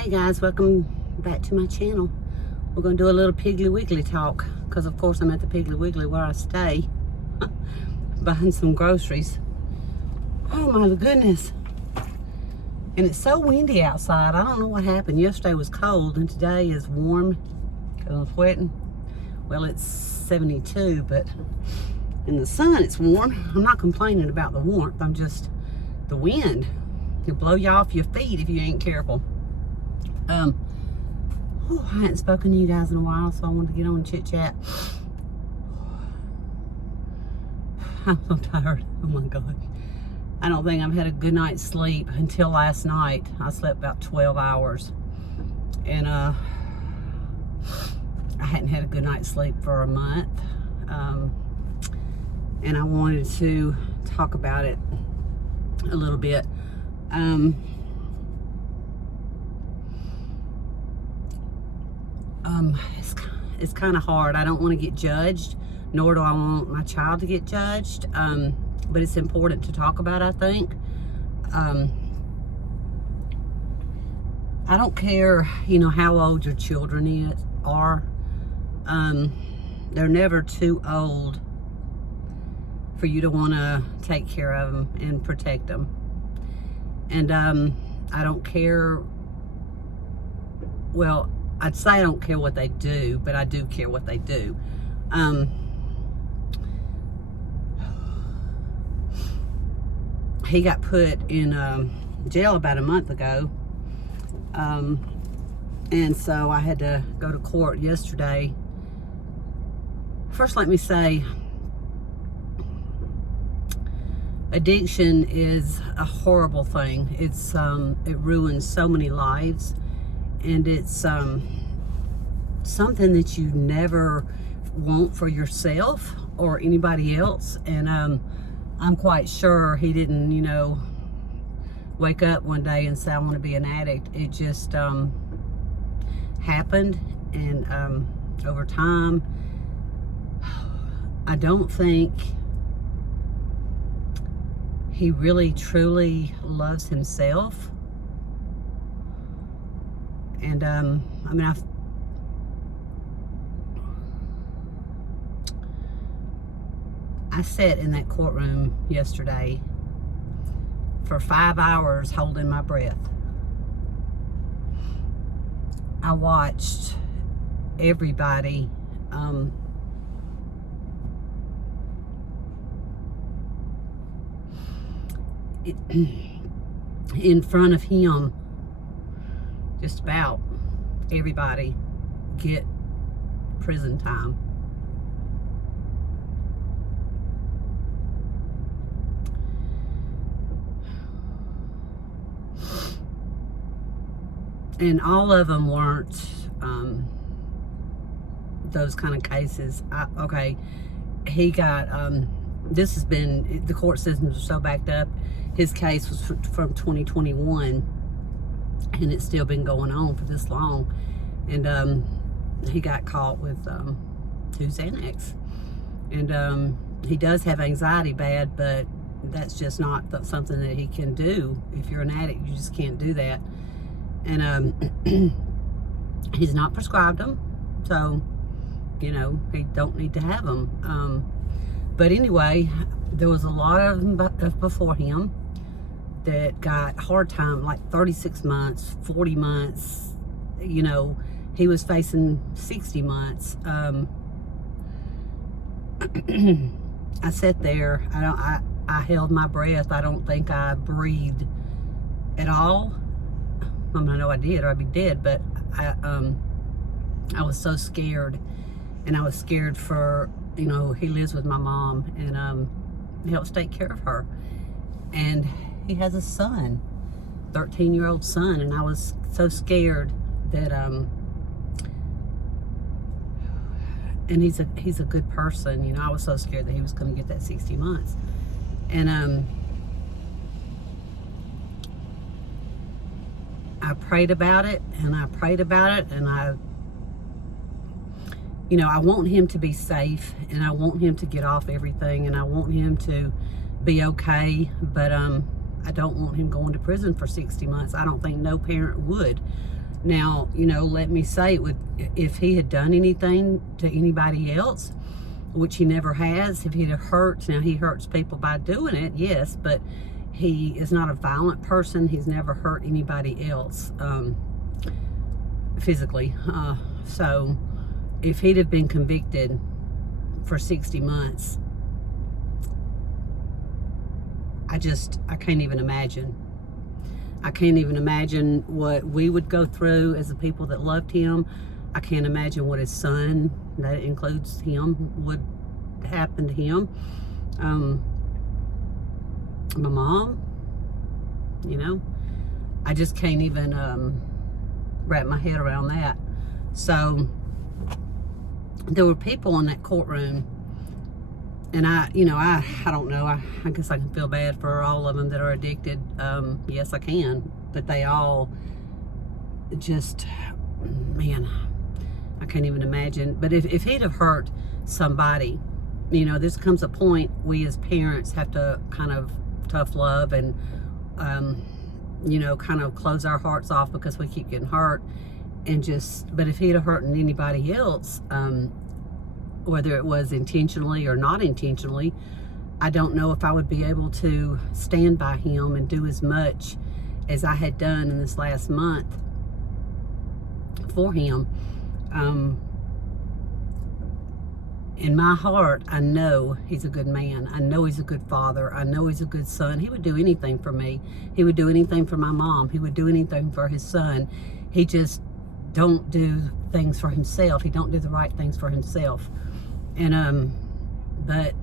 Hey guys, welcome back to my channel. We're going to do a little Piggly Wiggly talk because of course I'm at the Piggly Wiggly where I stay buying some groceries. Oh my goodness. And it's so windy outside. I don't know what happened. Yesterday was cold and today is warm because I'm sweating. Well, it's 72, but in the sun it's warm. I'm not complaining about the warmth. I'm just the wind. It'll blow you off your feet if you ain't careful. I hadn't spoken to you guys in a while, so I wanted to get on and chit chat. I'm so tired. Oh my gosh. I don't think I've had a good night's sleep until last night. I slept about 12 hours. And I hadn't had a good night's sleep for a month. And I wanted to talk about it a little bit. It's kind of hard. I don't want to get judged, nor do I want my child to get judged. But it's important to talk about, I think. I don't care, how old your children are. They're never too old for you to want to take care of them and protect them. And I don't care, well, I'd say I don't care what they do, but I do care what they do. He got put in jail about a month ago. And so I had to go to court yesterday. First, let me say, addiction is a horrible thing. It's it ruins so many lives, and it's something that you never want for yourself or anybody else. And I'm quite sure he didn't, wake up one day and say, I want to be an addict. It just happened, and over time, I don't think he really truly loves himself. And I sat in that courtroom yesterday for 5 hours holding my breath. I watched everybody in front of him, just about everybody get prison time. And all of them weren't those kind of cases. Okay, he got, this has been, the court systems are so backed up. His case was from 2021, and it's still been going on for this long. And he got caught with 2 Xanax. And he does have anxiety bad, but that's just not something that he can do. If you're an addict, you just can't do that. And he's not prescribed them, so he don't need to have them. But anyway, there was a lot of them before him that got hard time, like 36 months, 40 months. He was facing 60 months. I sat there. I held my breath. I don't think I breathed at all. I know I did, or I'd be dead. But I was so scared, and I was scared for, he lives with my mom, and he helps take care of her, and he has a son, 13-year-old son, and I was so scared that and he's a good person, I was so scared that he was going to get that 60 months, and I prayed about it, and I I want him to be safe, and I want him to get off everything, and I want him to be okay, but I don't want him going to prison for 60 months. I don't think no parent would. Now, you know, let me say, if he had done anything to anybody else, which he never has, if he'd have hurt, now he hurts people by doing it, yes, but he is not a violent person. He's never hurt anybody else physically. So if he'd have been convicted for 60 months, I can't even imagine. I can't even imagine what we would go through as the people that loved him. I can't imagine what his son, that includes him, would happen to him. My mom, you know, I just can't even wrap my head around that. So there were people in that courtroom, and I don't know, I guess I can feel bad for all of them that are addicted. Yes, I can, but they all just, man, I can't even imagine. But if he'd have hurt somebody, you know, this comes a point we as parents have to kind of tough love and, you know, kind of close our hearts off because we keep getting hurt. And but if he'd have hurt anybody else, whether it was intentionally or not intentionally, I don't know if I would be able to stand by him and do as much as I had done in this last month for him. In my heart, I know he's a good man. I know he's a good father. I know he's a good son. He would do anything for me. He would do anything for my mom. He would do anything for his son. He just don't do things for himself. He don't do the right things for himself. And but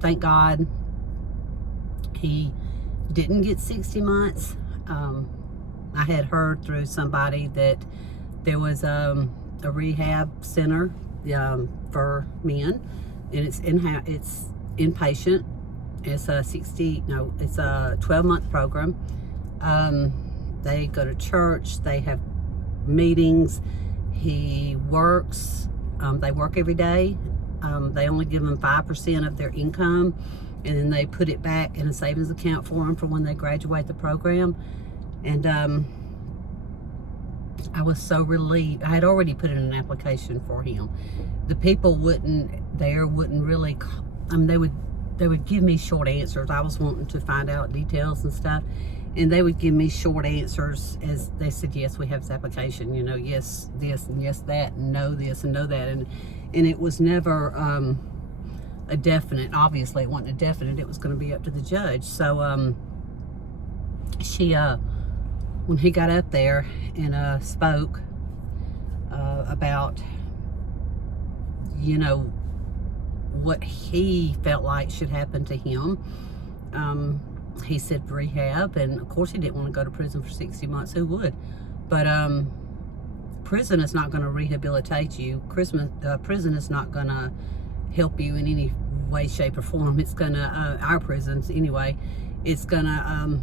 thank God he didn't get 60 months. I had heard through somebody that there was a rehab center for men, and it's inpatient. It's a 12-month program. They go to church. They have meetings. He works. They work every day. They only give them 5% of their income, and then they put it back in a savings account for them for when they graduate the program. And I was so relieved. I had already put in an application for him. The people wouldn't really, they would give me short answers. I was wanting to find out details and stuff, and they would give me short answers as they said, yes, we have this application, you know, yes this and yes that, and no this and no that, and it was never a definite. Obviously it wasn't a definite. It was going to be up to the judge. So she when he got up there and spoke about, you know, what he felt like should happen to him, he said rehab, and of course he didn't want to go to prison for 60 months. Who would? But prison is not going to rehabilitate you. Prison is not going to help you in any way, shape, or form. It's going to, our prisons anyway, it's going to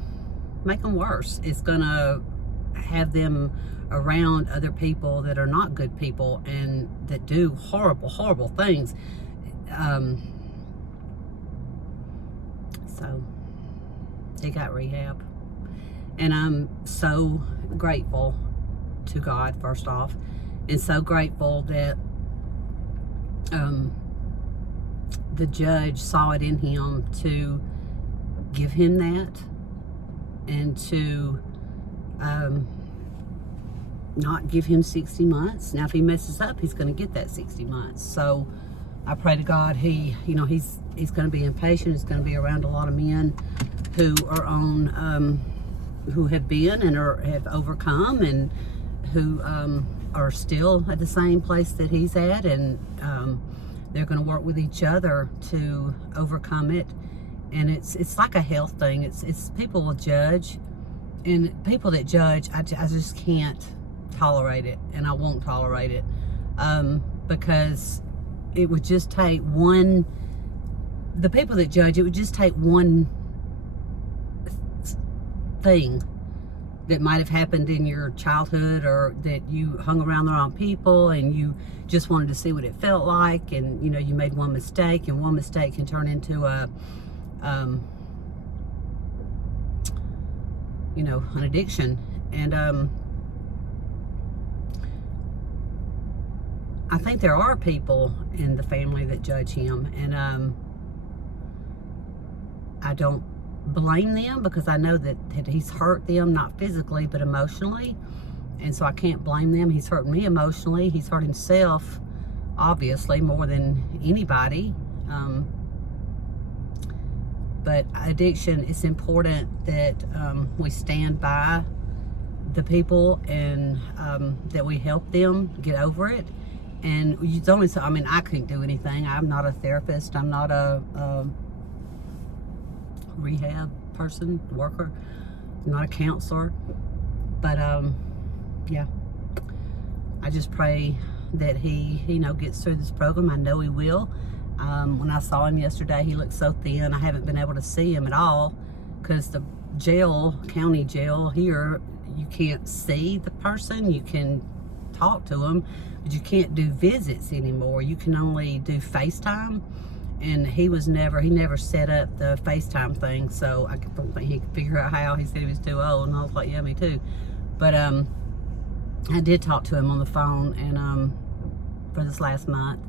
make them worse. It's going to have them around other people that are not good people and that do horrible, horrible things. So he got rehab, and I'm so grateful to God, first off, and so grateful that the judge saw it in him to give him that, and to not give him 60 months. Now if he messes up, he's going to get that 60 months. So I pray to God he's going to be impatient. He's going to be around a lot of men who are on who have been and have overcome, and who are still at the same place that he's at, and they're going to work with each other to overcome it. And it's like a health thing. It's people will judge, and people that judge, I just can't tolerate it, and I won't tolerate it, because it would just take one. The people that judge, it would just take one thing that might have happened in your childhood, or that you hung around the wrong people and you just wanted to see what it felt like, and you know, you made one mistake, and one mistake can turn into a you know, an addiction. And I think there are people in the family that judge him, and I don't blame them, because I know that he's hurt them, not physically but emotionally, and so I can't blame them. He's hurt me emotionally. He's hurt himself, obviously, more than anybody. But addiction, it's important that we stand by the people, and that we help them get over it. And it's only so, I mean, I couldn't do anything. I'm not a therapist. I'm not a rehab person, worker. I'm not a counselor. But yeah, I just pray that he, gets through this program. I know he will. When I saw him yesterday, he looked so thin. I haven't been able to see him at all, because the jail, county jail here, you can't see the person. You can talk to them, but you can't do visits anymore. You can only do FaceTime, and he never set up the FaceTime thing, so I don't think he could figure out how. He said he was too old, and I was like, yeah, me too. But I did talk to him on the phone, and for this last month,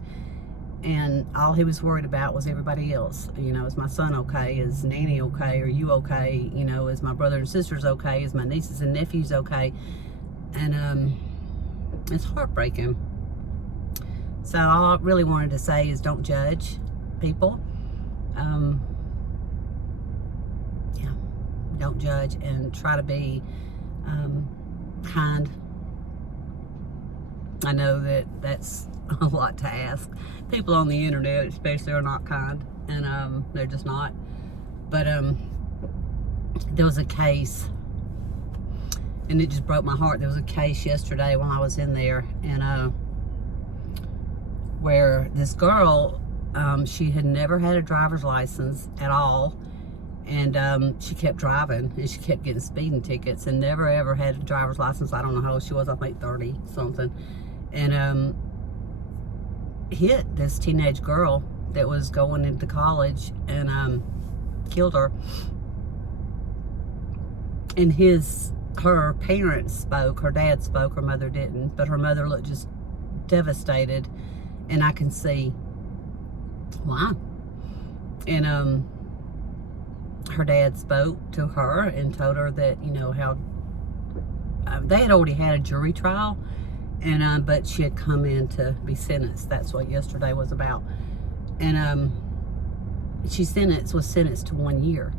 and all he was worried about was everybody else. Is my son okay? Is Nanny okay? Are you okay? Is my brother and sisters okay? Is my nieces and nephews okay? And it's heartbreaking. So all I really wanted to say is, don't judge people. Yeah, don't judge, and try to be kind. I know that that's a lot to ask. People on the internet especially are not kind, and they're just not. But there was a case, and it just broke my heart. There was a case yesterday when I was in there, and where this girl, she had never had a driver's license at all, and she kept driving, and she kept getting speeding tickets, and never ever had a driver's license. I don't know how old she was. I think 30 something, and hit this teenage girl that was going into college, and killed her. And her parents spoke. Her dad spoke. Her mother didn't, but her mother looked just devastated, and I can see why. And her dad spoke to her and told her that, how they had already had a jury trial, and but she had come in to be sentenced. That's what yesterday was about. And she was sentenced to 1 year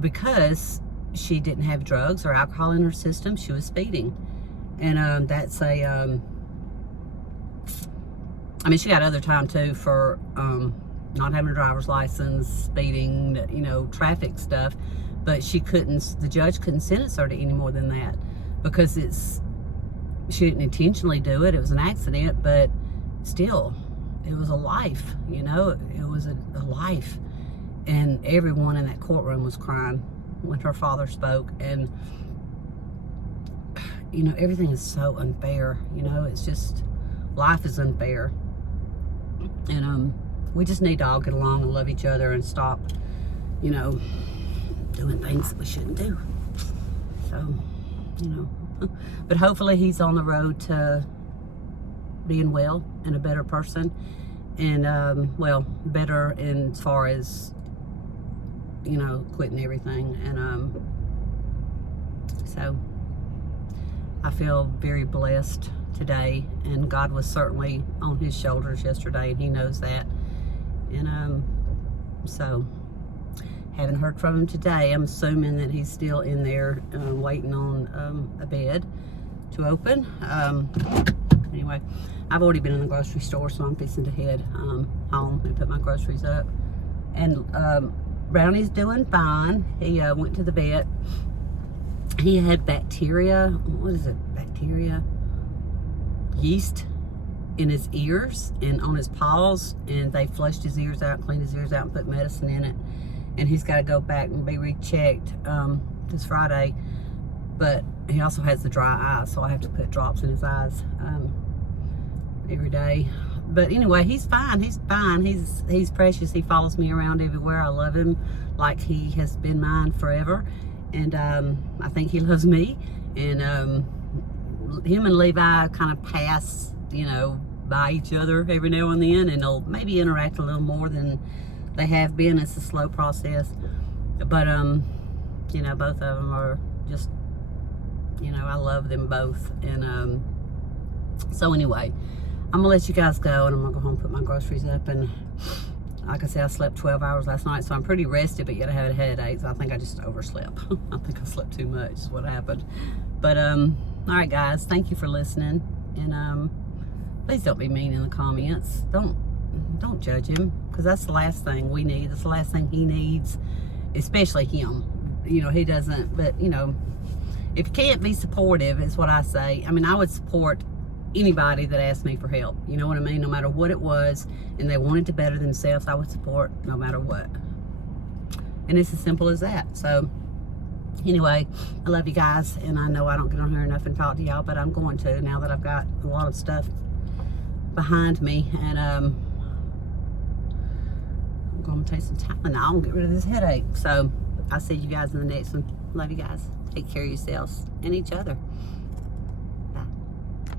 because she didn't have drugs or alcohol in her system. She was speeding, and that's a I mean, she got other time too for not having a driver's license, speeding, traffic stuff, but the judge couldn't sentence her to any more than that, because she didn't intentionally do it. It was an accident, but still, it was a life, it was a life. And everyone in that courtroom was crying when her father spoke. And, everything is so unfair. It's just, life is unfair. And we just need to all get along and love each other and stop, doing things that we shouldn't do. So, but hopefully he's on the road to being well and a better person, and better in as far as quitting everything. And so I feel very blessed today, and God was certainly on his shoulders yesterday, and he knows that. And so haven't heard from him today. I'm assuming that he's still in there waiting on a bed to open. Anyway, I've already been in the grocery store, so I'm fixing to head home and put my groceries up. And Brownie's doing fine. He went to the vet. He had bacteria. What is it? Bacteria? Yeast in his ears and on his paws, and they flushed his ears out, cleaned his ears out, and put medicine in it. And he's got to go back and be rechecked this Friday. But he also has the dry eye, so I have to put drops in his eyes every day. But anyway, he's fine. He's fine. He's precious. He follows me around everywhere. I love him like he has been mine forever. And I think he loves me. And him and Levi kind of pass, by each other every now and then, and they'll maybe interact a little more than they have been. It's a slow process, but you know, both of them are just, you know, I love them both. And so anyway, I'm gonna let you guys go, and I'm gonna go home and put my groceries up. And like I said, I slept 12 hours last night, so I'm pretty rested, but yet I had a headache. So I think I just overslept. I think I slept too much is what happened. But all right, guys, thank you for listening. And please don't be mean in the comments. Don't judge him, because that's the last thing we need. That's the last thing he needs, especially him. You know, he doesn't, but you know, if you can't be supportive, is what I say. I mean, I would support anybody that asked me for help. You know what I mean? No matter what it was, and they wanted to better themselves, I would support no matter what. And it's as simple as that. So anyway, I love you guys, and I know I don't get on here enough and talk to y'all, but I'm going to, now that I've got a lot of stuff behind me. And I'm going to take some Tylenol and get rid of this headache. So I'll see you guys in the next one. Love you guys. Take care of yourselves and each other.